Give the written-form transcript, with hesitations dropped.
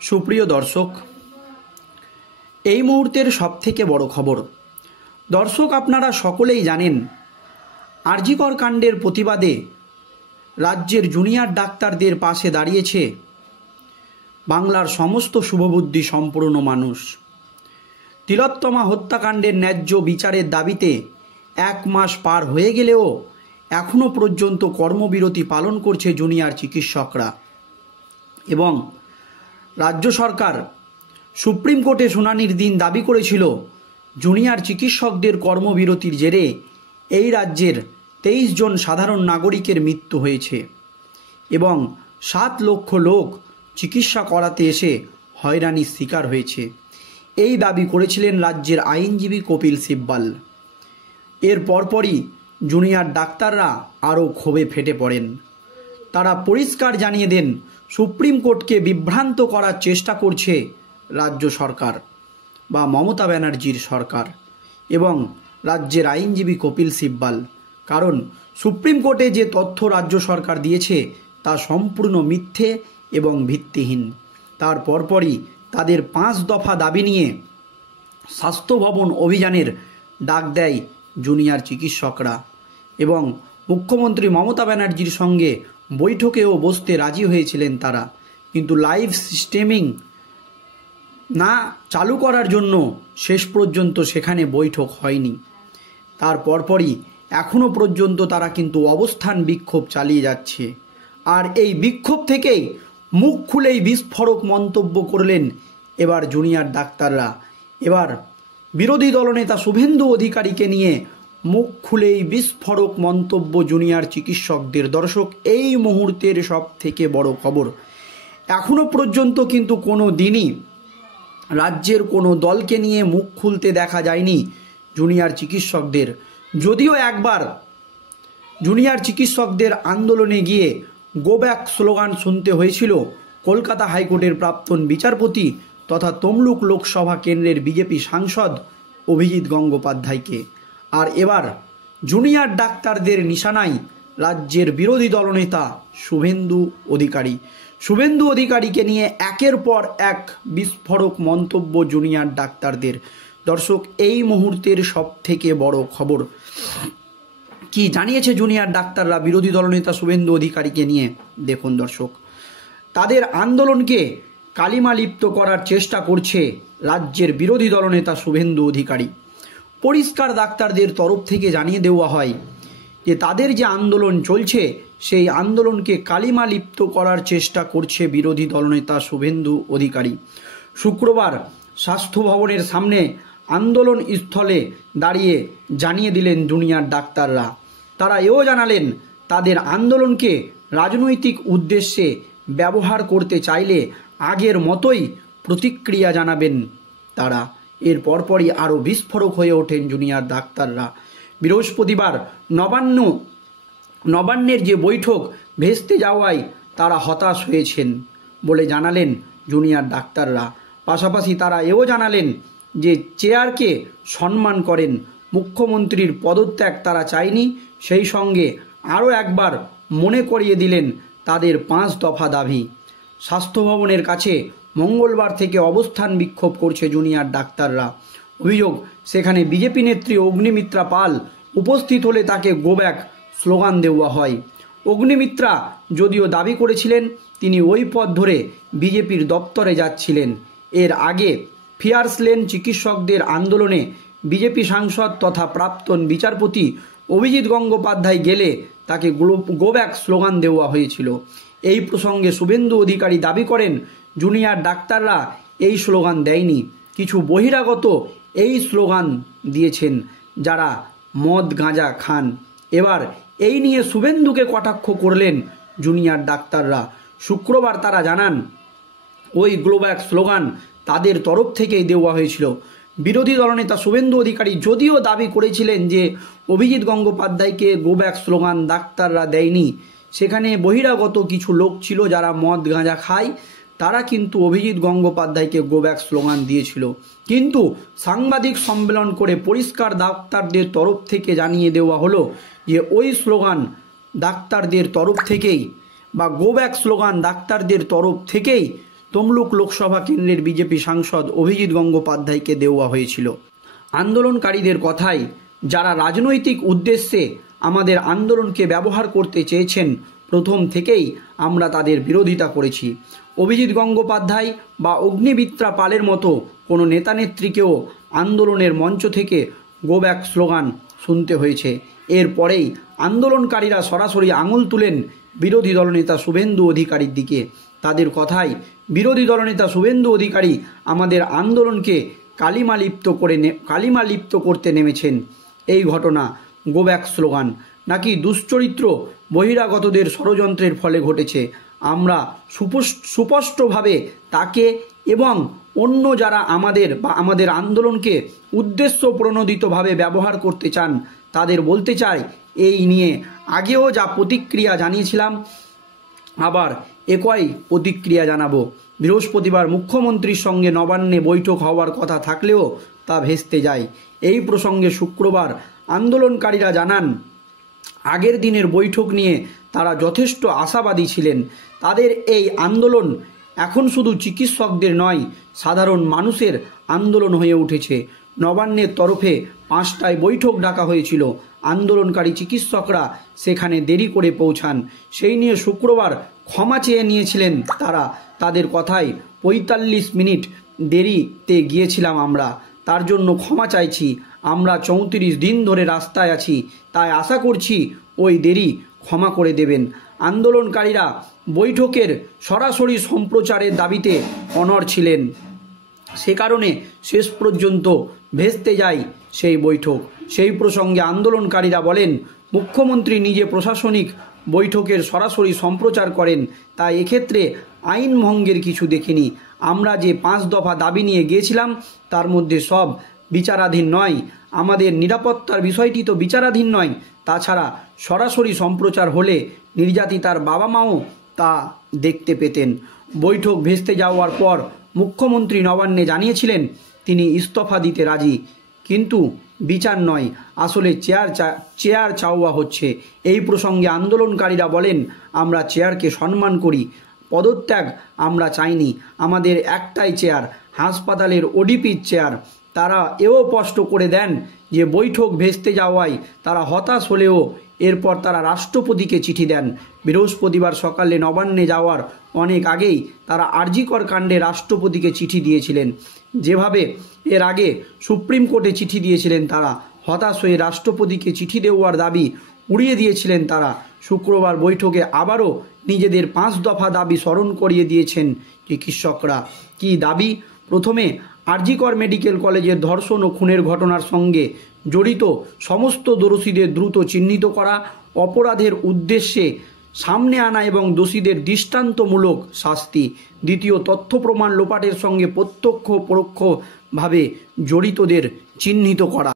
সুপ্রিয় দর্শক, এই মুহূর্তের সবথেকে বড় খবর। দর্শক, আপনারা সকলেই জানেন আর.জি. কর কাণ্ডের প্রতিবাদে রাজ্যের জুনিয়র ডাক্তারদের পাশে দাঁড়িয়েছে বাংলার সমস্ত শুভবুদ্ধি সম্পন্ন মানুষ। তিলোত্তমা হত্যাকাণ্ডের ন্যায্য বিচারের দাবিতে 1 মাস পার হয়ে গেলেও এখনও পর্যন্ত কর্মবিরতি পালন করছে জুনিয়র চিকিৎসকরা এবং রাজ্য সরকার সুপ্রিম কোর্টে শুনানির দিন দাবি করেছিল জুনিয়র চিকিৎসকদের কর্মবিরতির জেরে এই রাজ্যের 23 জন সাধারণ নাগরিকের মৃত্যু হয়েছে এবং 7 লক্ষ লোক চিকিৎসা করাতে এসে হয়রানির শিকার হয়েছে। এই দাবি করেছিলেন রাজ্যের আইনজীবী কপিল সিব্বাল। এর পরপরই জুনিয়র ডাক্তাররা আরও ক্ষোভে ফেটে পড়েন। তারা পরিষ্কার জানিয়ে দেন সুপ্রিম কোর্টকে বিভ্রান্ত করার চেষ্টা করছে রাজ্য সরকার বা মমতা ব্যানার্জির সরকার এবং রাজ্যের আইনজীবী কপিল সিব্বাল। কারণ সুপ্রিম কোর্টে যে তথ্য রাজ্য সরকার দিয়েছে তা সম্পূর্ণ মিথ্যে এবং ভিত্তিহীন। তার পরপরই তাদের 5 দফা দাবি নিয়ে স্বাস্থ্য ভবন অভিযানের ডাক দেয় জুনিয়র চিকিৎসকরা এবং মুখ্যমন্ত্রী মমতা ব্যানার্জির সঙ্গে বৈঠকেও বসতে রাজি হয়েছিলেন তারা, কিন্তু লাইভ স্ট্রিমিং না চালু করার জন্য শেষ পর্যন্ত সেখানে বৈঠক হয়নি। তার পরপরই এখনও পর্যন্ত তারা কিন্তু অবস্থান বিক্ষোভ চালিয়ে যাচ্ছে। আর এই বিক্ষোভ থেকেই মুখ খুলেই বিস্ফোরক মন্তব্য করলেন এবার জুনিয়র ডাক্তাররা। এবার বিরোধী দলনেতা শুভেন্দু অধিকারীকে নিয়ে মুখ খুলেই বিস্ফোরক মন্তব্য জুনিয়র চিকিৎসকদের। দর্শক, এই মুহূর্তের সব থেকে বড় খবর, এখনও পর্যন্ত কিন্তু কোনো দিনই রাজ্যের কোনো দলকে নিয়ে মুখ খুলতে দেখা যায়নি জুনিয়র চিকিৎসকদের। যদিও একবার জুনিয়র চিকিৎসকদের আন্দোলনে গিয়ে গো ব্যাক স্লোগান শুনতে হয়েছিল কলকাতা হাইকোর্টের প্রাক্তন বিচারপতি তথা তমলুক লোকসভা কেন্দ্রের বিজেপি সাংসদ অভিজিৎ গঙ্গোপাধ্যায়কে। আর এবার জুনিয়র ডাক্তারদের নিশানায় রাজ্যের বিরোধী দলনেতা শুভেন্দু অধিকারীকে নিয়ে একের পর এক বিস্ফোরক মন্তব্য জুনিয়র ডাক্তারদের। দর্শক, এই মুহূর্তের সব থেকে বড় খবর কি জানিয়েছে জুনিয়র ডাক্তাররা বিরোধী দলনেতা শুভেন্দু অধিকারীকে নিয়ে? দেখুন দর্শক, তাদের আন্দোলনকে কালিমা লিপ্ত করার চেষ্টা করছে রাজ্যের বিরোধী দলনেতা শুভেন্দু অধিকারী। পরিষ্কার ডাক্তারদের তরফ থেকে জানিয়ে দেওয়া হয় যে তাদের যে আন্দোলন চলছে সেই আন্দোলনকে কালিমা লিপ্ত করার চেষ্টা করছে বিরোধী দলনেতা শুভেন্দু অধিকারী। শুক্রবার স্বাস্থ্য ভবনের সামনে আন্দোলন স্থলে দাঁড়িয়ে জানিয়ে দিলেন জুনিয়র ডাক্তাররা। তারা এও জানালেন তাদের আন্দোলনকে রাজনৈতিক উদ্দেশ্যে ব্যবহার করতে চাইলে আগের মতোই প্রতিক্রিয়া জানাবেন তারা। এর পরপরই আরও বিস্ফোরক হয়ে ওঠেন জুনিয়র ডাক্তাররা। বৃহস্পতিবার নবান্নের যে বৈঠক ভেস্তে যাওয়ায় তারা হতাশ হয়েছেন বলে জানালেন জুনিয়র ডাক্তাররা। পাশাপাশি তারা এও জানালেন যে চেয়ারকে সম্মান করেন, মুখ্যমন্ত্রীর পদত্যাগ তারা চায়নি। সেই সঙ্গে আরও একবার মনে করিয়ে দিলেন তাদের 5 দফা দাবি। স্বাস্থ্য ভবনের কাছে মঙ্গলবার থেকে অবস্থান বিক্ষোভ করছে জুনিয়র ডাক্তাররা। অভিযোগ, সেখানে বিজেপি নেত্রী অগ্নিমিত্রা পাল উপস্থিত হলে তাকে গো ব্যাক স্লোগান দেওয়া হয়। অগ্নিমিত্রা যদিও দাবি করেছিলেন তিনি ওই পথ ধরে বিজেপির দপ্তরে যাচ্ছিলেন। এর আগে ফিয়ার্স লেন চিকিৎসকদের আন্দোলনে বিজেপি সাংসদ তথা প্রাক্তন বিচারপতি অভিজিৎ গঙ্গোপাধ্যায় গেলে তাকে গো ব্যাক স্লোগান দেওয়া হয়েছিল। এই প্রসঙ্গে শুভেন্দু অধিকারী দাবি করেন জুনিয়র ডাক্তাররা এই স্লোগান দেয়নি, কিছু বহিরাগত এই স্লোগান দিয়েছেন যারা মদ গাঁজা খান। এবার এই নিয়ে শুভেন্দুকে কটাক্ষ করলেন জুনিয়র ডাক্তাররা। শুক্রবার তারা জানান ওই গো ব্যাক স্লোগান তাদের তরফ থেকেই দেওয়া হয়েছিল। বিরোধী দলনেতা শুভেন্দু অধিকারী যদিও দাবি করেছিলেন যে অভিজিৎ গঙ্গোপাধ্যায়কে গো ব্যাক স্লোগান ডাক্তাররা দেয়নি, সেখানে বহিরাগত কিছু লোক ছিল যারা মদ গাঁজা খায়, তারা কিন্তু অভিজিৎ গঙ্গোপাধ্যায়কে গো ব্যাক স্লোগান দিয়েছিল। কিন্তু সাংবাদিক সম্মেলন করে পরিষ্কার ডাক্তারদের তরফ থেকে জানিয়ে দেওয়া হলো যে ওই স্লোগান ডাক্তারদের তরফ থেকেই বা গো ব্যাক স্লোগান ডাক্তারদের তরফ থেকেই তমলুক লোকসভা কেন্দ্রের বিজেপি সাংসদ অভিজিৎ গঙ্গোপাধ্যায়কে দেওয়া হয়েছিল। আন্দোলনকারীদের কথায়, যারা রাজনৈতিক উদ্দেশ্যে আমাদের আন্দোলনকে ব্যবহার করতে চেয়েছেন, প্রথম থেকেই আমরা তাদের বিরোধিতা করেছি। অভিজিৎ গঙ্গোপাধ্যায় বা অগ্নিমিত্রা পালের মতো কোনো নেতানেত্রীকেও আন্দোলনের মঞ্চ থেকে গো ব্যাক স্লোগান শুনতে হয়েছে। এরপরেই আন্দোলনকারীরা সরাসরি আঙুল তুলেন বিরোধী দলনেতা শুভেন্দু অধিকারীর দিকে। তাদের কথায়, বিরোধী দলনেতা শুভেন্দু অধিকারী আমাদের আন্দোলনকে কালিমালিপ্ত করতে নেমেছেন। এই ঘটনা গো ব্যাক স্লোগান নাকি দুশ্চরিত্র বহিরাগতদের ষড়যন্ত্রের ফলে ঘটেছে, আমরা সুস্পষ্টভাবে তাকে এবং অন্য যারা আমাদের আন্দোলনকে উদ্দেশ্য প্রণোদিতভাবে ব্যবহার করতে চান তাদের বলতে চাই, এই নিয়ে আগেও যা প্রতিক্রিয়া জানিয়েছিলাম আবার একই প্রতিক্রিয়া জানাবো। বৃহস্পতিবার মুখ্যমন্ত্রীর সঙ্গে নবান্নে বৈঠক হওয়ার কথা থাকলেও তা ভেস্তে যায়। এই প্রসঙ্গে শুক্রবার আন্দোলনকারীরা জানান, আগের দিনের বৈঠক নিয়ে তারা যথেষ্ট আশাবাদী ছিলেন। তাদের এই আন্দোলন এখন শুধু চিকিৎসকদের নয়, সাধারণ মানুষের আন্দোলন হয়ে উঠেছে। নবান্নের তরফে 5টায় বৈঠক ডাকা হয়েছিল। আন্দোলনকারী চিকিৎসকরা সেখানে দেরি করে পৌঁছান। সেই নিয়ে শুক্রবার ক্ষমা চেয়ে নিয়েছিলেন তারা। তাদের কথায়, 45 মিনিট দেরিতে গিয়েছিলাম আমরা, তার জন্য ক্ষমা চাইছি। আমরা 34 দিন ধরে রাস্তায় আছি, তাই আশা করছি ওই দেরি ক্ষমা করে দেবেন। আন্দোলনকারীরা বৈঠকের সরাসরি সম্প্রচারের দাবিতে অনড় ছিলেন। সে কারণে শেষ পর্যন্ত ভেস্তে যায় সেই বৈঠক। সেই প্রসঙ্গে আন্দোলনকারীরা বলেন, মুখ্যমন্ত্রী নিজে প্রশাসনিক বৈঠকের সরাসরি সম্প্রচার করেন, তাই এক্ষেত্রে আইন ভঙ্গের কিছু দেখিনি। আমরা যে 5 দফা দাবি নিয়ে গিয়েছিলাম তার মধ্যে সব বিচারাধীন নয়। আমাদের নিরাপত্তার বিষয়টি তো বিচারাধীন নয়। তাছাড়া সরাসরি সম্প্রচার হলে নির্যাতিতার বাবা মাও তা দেখতে পেতেন। বৈঠক ভেস্তে যাওয়ার পর মুখ্যমন্ত্রী নবান্নে জানিয়েছিলেন তিনি ইস্তফা দিতে রাজি, কিন্তু বিচার নয়, আসলে চেয়ার চাওয়া হচ্ছে। এই প্রসঙ্গে আন্দোলনকারীরা বলেন, আমরা চেয়ারকে সম্মান করি, পদত্যাগ আমরা চাইনি, আমাদের একটাই চেয়ার, হাসপাতালের ওডিপির চেয়ার। তারা এও স্পষ্ট করে দেন যে বৈঠক ভেস্তে যাওয়ায় তারা হতাশ হলেও এরপর তারা রাষ্ট্রপতিকে চিঠি দেন। বৃহস্পতিবার সকালে নবান্নে যাওয়ার অনেক আগেই তারা আরজিকর কাণ্ডে রাষ্ট্রপতিকে চিঠি দিয়েছিলেন। যেভাবে এর আগে সুপ্রিম কোর্টে চিঠি দিয়েছিলেন তারা, হতাশ হয়ে রাষ্ট্রপতিকে চিঠি দেওয়ার দাবি উড়িয়ে দিয়েছিলেন তারা। শুক্রবার বৈঠকে আবারও নিজেদের 5 দফা দাবি স্মরণ করিয়ে দিয়েছেন চিকিৎসকরা। কী দাবি? প্রথমে আরজিকর মেডিকেল কলেজের ধর্ষণ ও খুনের ঘটনার সঙ্গে জড়িত সমস্ত দোষীদের দ্রুত চিহ্নিত করা, অপরাধের উদ্দেশ্যে সামনে আনা এবং দোষীদের দৃষ্টান্তমূলক শাস্তি। দ্বিতীয়, তথ্য প্রমাণ লোপাটের সঙ্গে প্রত্যক্ষ পরোক্ষভাবে জড়িতদের চিহ্নিত করা।